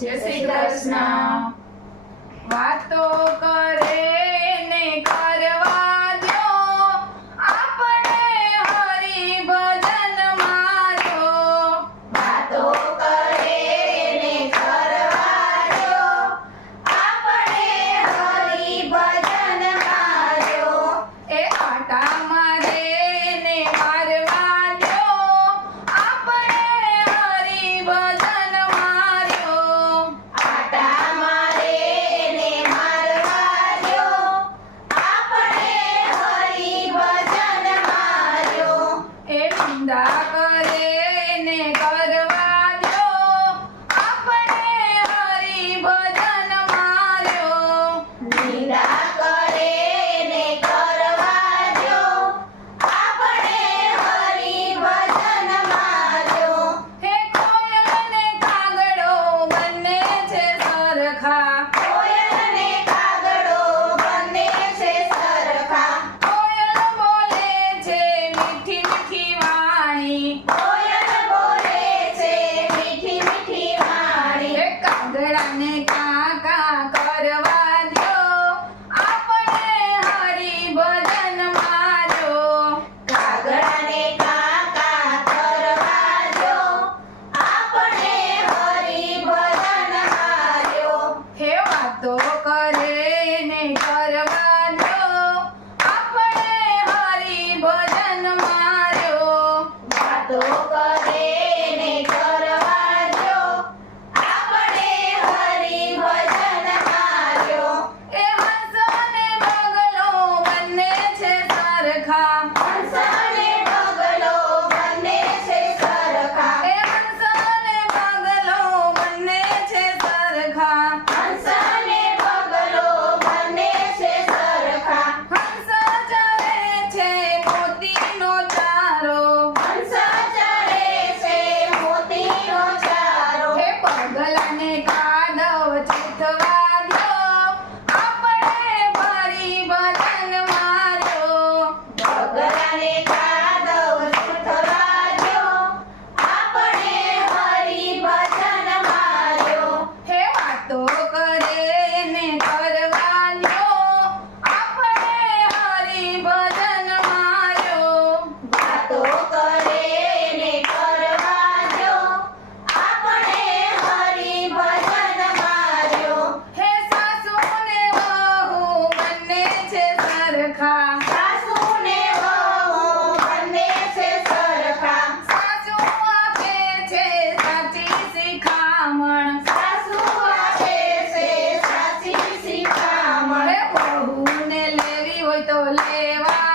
જય શ્રી કૃષ્ણ. વાતો કરે. mandava Obrigada. હોય તો લેવા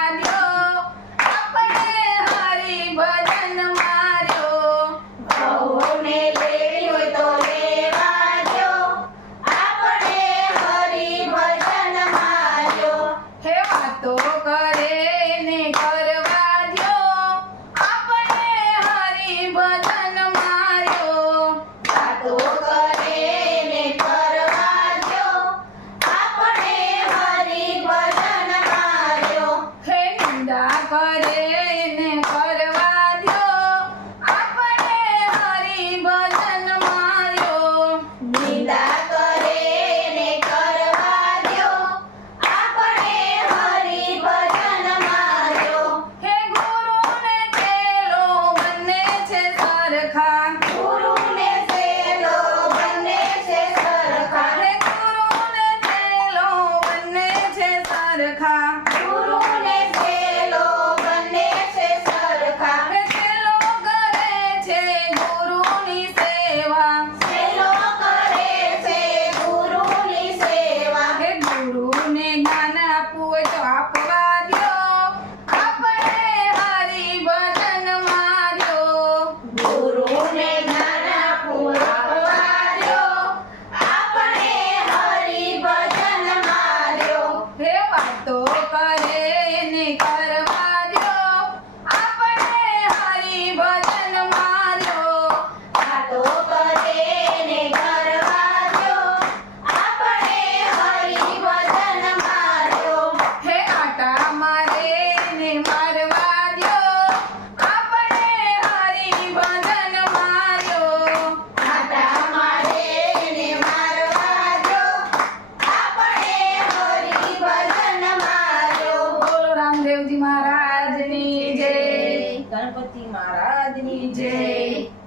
Day.